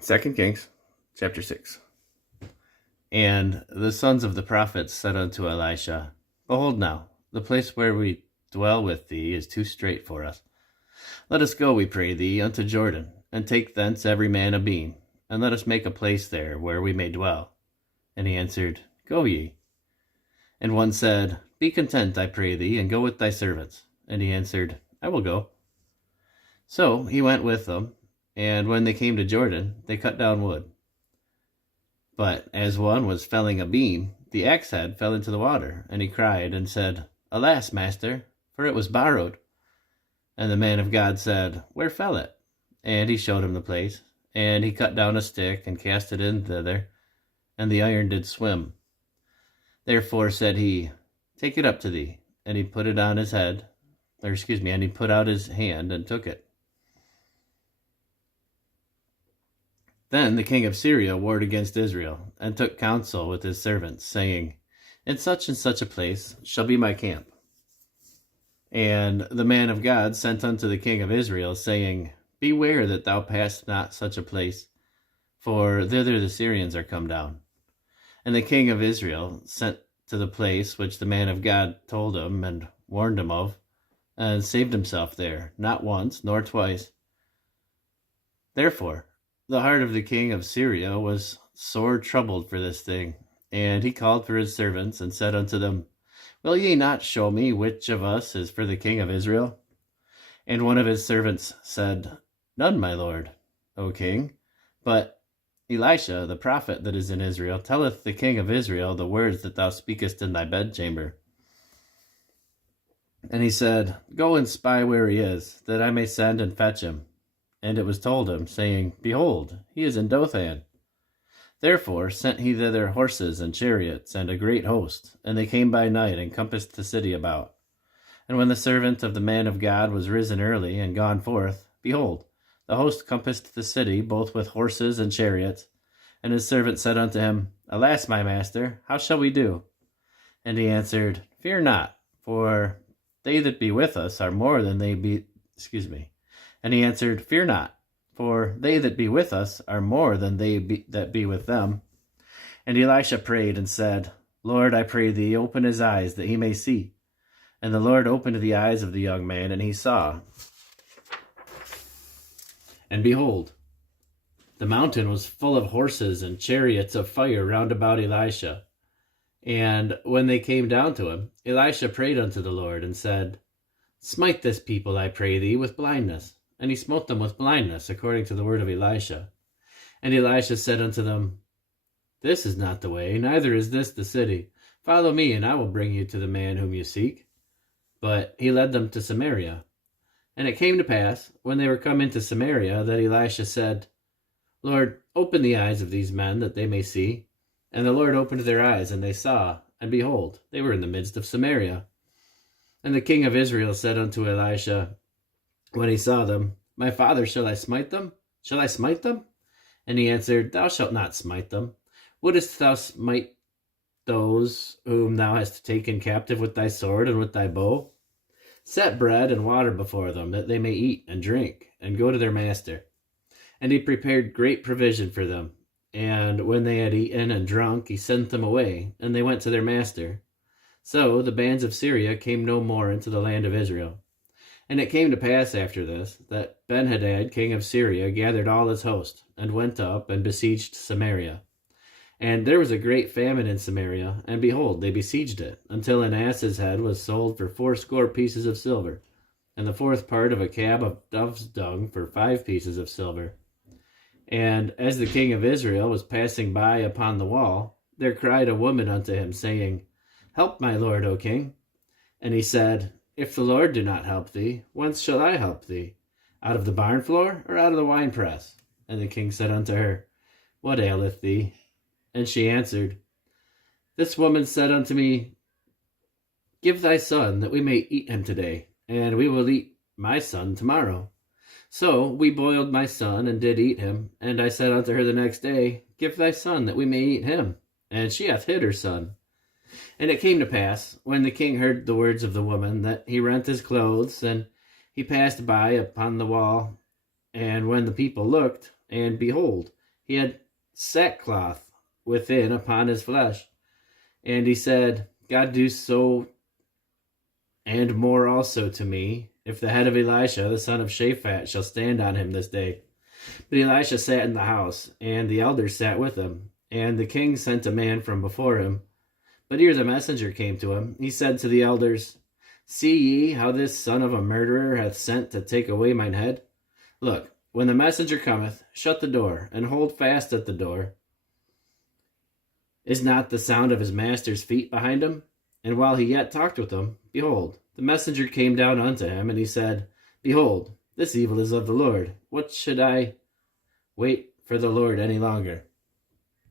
2 Kings, chapter 6. And the sons of the prophets said unto Elisha, Behold now, the place where we dwell with thee is too strait for us. Let us go, we pray thee, unto Jordan, and take thence every man a beam, and let us make a place there where we may dwell. And he answered, Go ye. And one said, Be content, I pray thee, and go with thy servants. And he answered, I will go. So he went with them, and when they came to Jordan, they cut down wood. But as one was felling a beam, the axe head fell into the water, and he cried and said, Alas, master, for it was borrowed. And the man of God said, Where fell it? And he showed him the place. And he cut down a stick, and cast it in thither, and the iron did swim. Therefore said he, Take it up to thee. And he put it on his head, and he put out his hand, and took it. Then the king of Syria warred against Israel, and took counsel with his servants, saying, In such and such a place shall be my camp. And the man of God sent unto the king of Israel, saying, Beware that thou pass not such a place, for thither the Syrians are come down. And the king of Israel sent to the place which the man of God told him and warned him of, and saved himself there, not once nor twice. Therefore the heart of the king of Syria was sore troubled for this thing, and he called for his servants, and said unto them, Will ye not show me which of us is for the king of Israel? And one of his servants said, None, my lord, O king, but Elisha the prophet that is in Israel telleth the king of Israel the words that thou speakest in thy bedchamber. And he said, Go and spy where he is, that I may send and fetch him. And it was told him, saying, Behold, he is in Dothan. Therefore sent he thither horses and chariots and a great host, and they came by night and compassed the city about. And when the servant of the man of God was risen early and gone forth, behold, the host compassed the city both with horses and chariots. And his servant said unto him, Alas, my master, how shall we do? And he answered, Fear not, for they that be with us are more than they be. And he answered, Fear not, for they that be with us are more than that be with them. And Elisha prayed and said, Lord, I pray thee, open his eyes that he may see. And the Lord opened the eyes of the young man, and he saw. And behold, the mountain was full of horses and chariots of fire round about Elisha. And when they came down to him, Elisha prayed unto the Lord, and said, Smite this people, I pray thee, with blindness. And he smote them with blindness, according to the word of Elisha. And Elisha said unto them, This is not the way, neither is this the city. Follow me, and I will bring you to the man whom you seek. But he led them to Samaria. And it came to pass, when they were come into Samaria, that Elisha said, Lord, open the eyes of these men, that they may see. And the Lord opened their eyes, and they saw, and behold, they were in the midst of Samaria. And the king of Israel said unto Elisha, when he saw them, My father, shall I smite them? Shall I smite them? And he answered, Thou shalt not smite them. Wouldest thou smite those whom thou hast taken captive with thy sword and with thy bow? Set bread and water before them, that they may eat and drink, and go to their master. And he prepared great provision for them. And when they had eaten and drunk, he sent them away, and they went to their master. So the bands of Syria came no more into the land of Israel. And it came to pass after this, that Benhadad king of Syria gathered all his host, and went up and besieged Samaria. And there was a great famine in Samaria, and behold, they besieged it, until an ass's head was sold for 80 pieces of silver, and the fourth part of a cab of dove's dung for 5 pieces of silver. And as the king of Israel was passing by upon the wall, there cried a woman unto him, saying, Help, my lord, O king. And he said, If the Lord do not help thee, whence shall I help thee? Out of the barn floor, or out of the winepress? And the king said unto her, What aileth thee? And she answered, This woman said unto me, Give thy son, that we may eat him today, and we will eat my son tomorrow. So we boiled my son, and did eat him. And I said unto her the next day, Give thy son, that we may eat him. And she hath hid her son. And it came to pass, when the king heard the words of the woman, that he rent his clothes, and he passed by upon the wall. And when the people looked, and behold, he had sackcloth within upon his flesh. And he said, God do so and more also to me, if the head of Elisha, the son of Shaphat, shall stand on him this day. But Elisha sat in the house, and the elders sat with him. And the king sent a man from before him. But ere the messenger came to him, he said to the elders, See ye how this son of a murderer hath sent to take away mine head? Look, when the messenger cometh, shut the door, and hold fast at the door. Is not the sound of his master's feet behind him? And while he yet talked with him, behold, the messenger came down unto him, and he said, Behold, this evil is of the Lord. What should I wait for the Lord any longer?